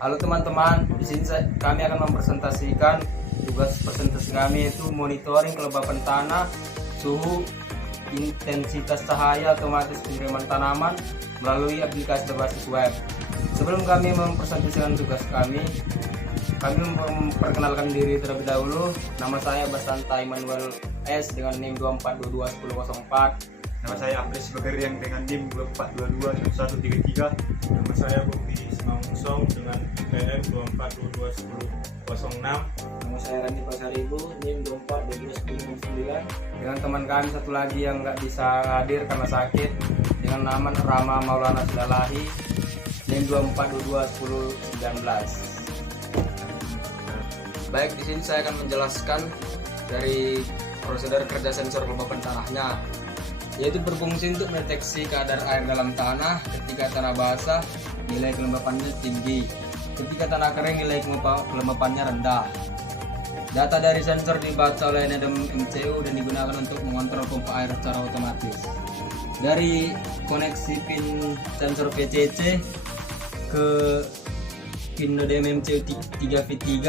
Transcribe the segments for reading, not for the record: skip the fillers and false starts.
Halo teman-teman, di sini kami akan mempresentasikan tugas presentasi kami, yaitu monitoring kelembapan tanah, suhu, intensitas cahaya, otomatis pengiriman tanaman melalui aplikasi berbasis web. Sebelum kami mempresentasikan tugas kami memperkenalkan diri terlebih dahulu. Nama saya Basanta Immanuel S dengan NIM 24221004. Nama saya Apres Bagariang dengan NIM 24221133. Nama saya Bobi Simaungsong dengan IPM 24221006. Nama saya Randi Pasaribu, NIM 24221009. Dengan teman kami satu lagi yang nggak bisa hadir karena sakit, dengan nama Rama Maulana Silalahi, NIM 24221019. Baik, di sini saya akan menjelaskan dari prosedur kerja sensor kelembapan tanahnya, yaitu berfungsi untuk mendeteksi kadar air dalam tanah. Ketika tanah basah, nilai kelembapannya tinggi; ketika tanah kering, nilai kelembapannya rendah. Data dari sensor dibaca oleh NODEM MCU dan digunakan untuk mengontrol pompa air secara otomatis. Dari koneksi pin sensor PCC ke pin NODEM MCU 3V3,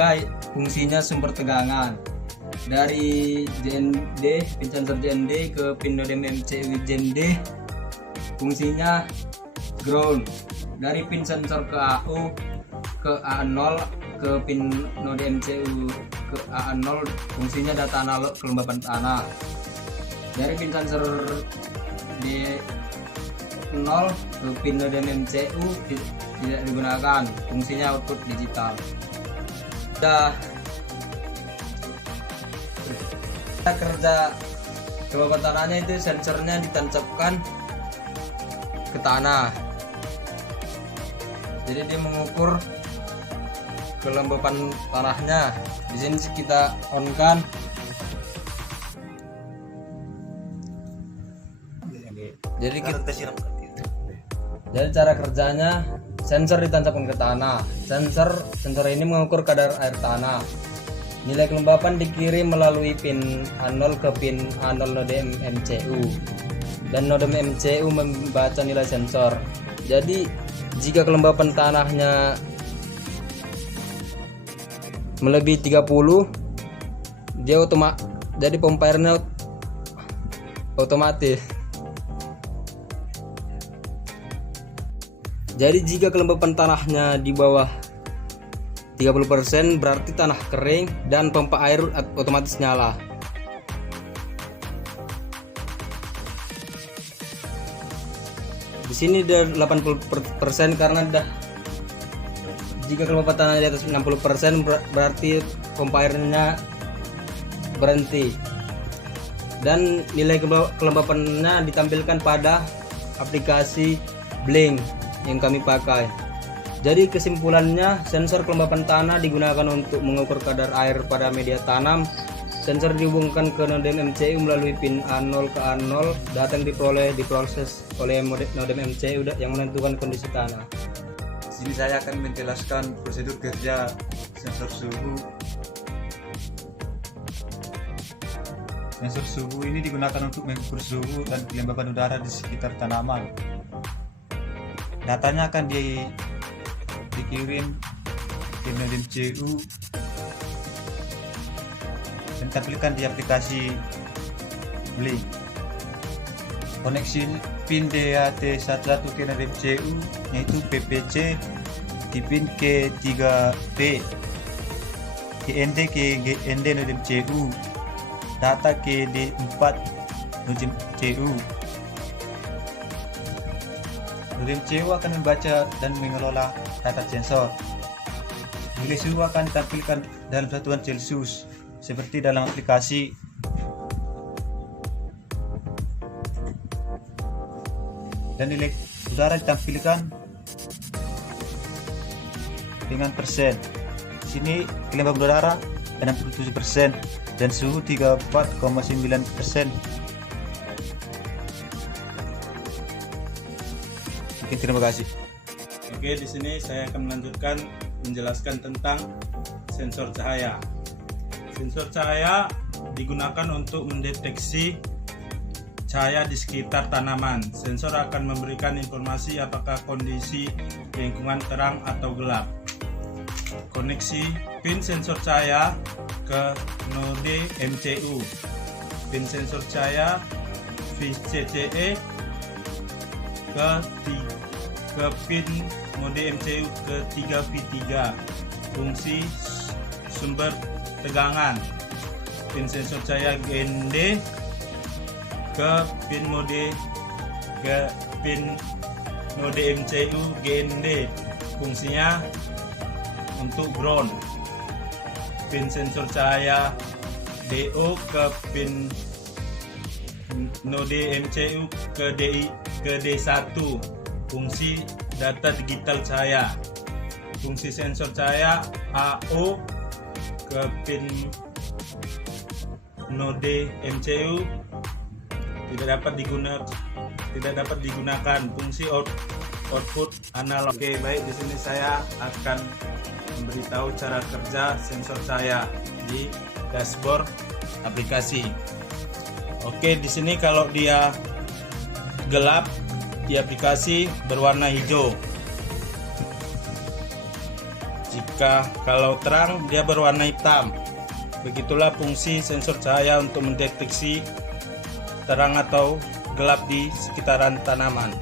fungsinya sumber tegangan. Dari JND, pin sensor JND ke pin NODEM MCU JND, fungsinya ground. Dari pin sensor ke AU ke A0 ke pin NODEM MCU ke A0, fungsinya data analog kelembapan tanah. Dari pin sensor D0 ke pin NODEM MCU tidak digunakan, fungsinya output digital. Kerja kelembapan tanahnya itu sensornya ditancapkan ke tanah, jadi dia mengukur kelembapan tanahnya. Di sini kita on kan. Jadi cara kerjanya, sensor ditancapkan ke tanah. Sensor ini mengukur kadar air tanah. Nilai kelembapan dikirim melalui pin A0 ke pin A0 NODEM MCU, dan NODEM MCU membaca nilai sensor. Jadi jika kelembapan tanahnya melebihi 30, dia jadi pompa airnya otomatis. Jadi jika kelembapan tanahnya di bawah 30%, berarti tanah kering dan pompa air otomatis nyala. Di sini udah 80% karena jika kelembapan tanah di atas 60% berarti pompa airnya berhenti. Dan nilai kelembapannya ditampilkan pada aplikasi Blink yang kami pakai. Jadi kesimpulannya, sensor kelembapan tanah digunakan untuk mengukur kadar air pada media tanam. Sensor dihubungkan ke NODEM MCU melalui pin A0 ke A0. Data yang diproses oleh NODEM MCU yang menentukan kondisi tanah. Di sini saya akan menjelaskan prosedur kerja sensor suhu. Sensor suhu ini digunakan untuk mengukur suhu dan kelembapan udara di sekitar tanaman. Datanya akan dikirim ke NODEM MCU dan ditampilkan di aplikasi Blink. Koneksi pin DAT11 ke NODEM MCU yaitu PPC di pin K3P, GND ke GND NODEM MCU, data ke D4 NODEM MCU. NODEM MCU akan membaca dan mengelola data sensor. Nilai suhu akan ditampilkan dalam satuan Celcius seperti dalam aplikasi. Dan nilai udara ditampilkan dengan persen. Di sini kelembapan udara 67% dan suhu 34,9%. Terima kasih. Oke, di sini saya akan melanjutkan menjelaskan tentang sensor cahaya. Sensor cahaya digunakan untuk mendeteksi cahaya di sekitar tanaman. Sensor akan memberikan informasi apakah kondisi lingkungan terang atau gelap. koneksi pin sensor cahaya ke node MCU. Pin sensor cahaya VCCE ke pin mode MCU ke 3V3. Fungsi sumber tegangan. Pin sensor cahaya GND ke pin mode MCU GND. Fungsinya untuk ground. Pin sensor cahaya DO ke pin node MCU ke D1. Fungsi data digital cahaya. Fungsi sensor cahaya AO ke pin node MCU tidak dapat digunakan. Fungsi output analog. Oke, baik, di sini saya akan memberitahu cara kerja sensor cahaya di dashboard aplikasi. Oke, di sini kalau dia gelap di aplikasi berwarna hijau. Jika kalau terang dia berwarna hitam. Begitulah fungsi sensor cahaya untuk mendeteksi terang atau gelap di sekitaran tanaman.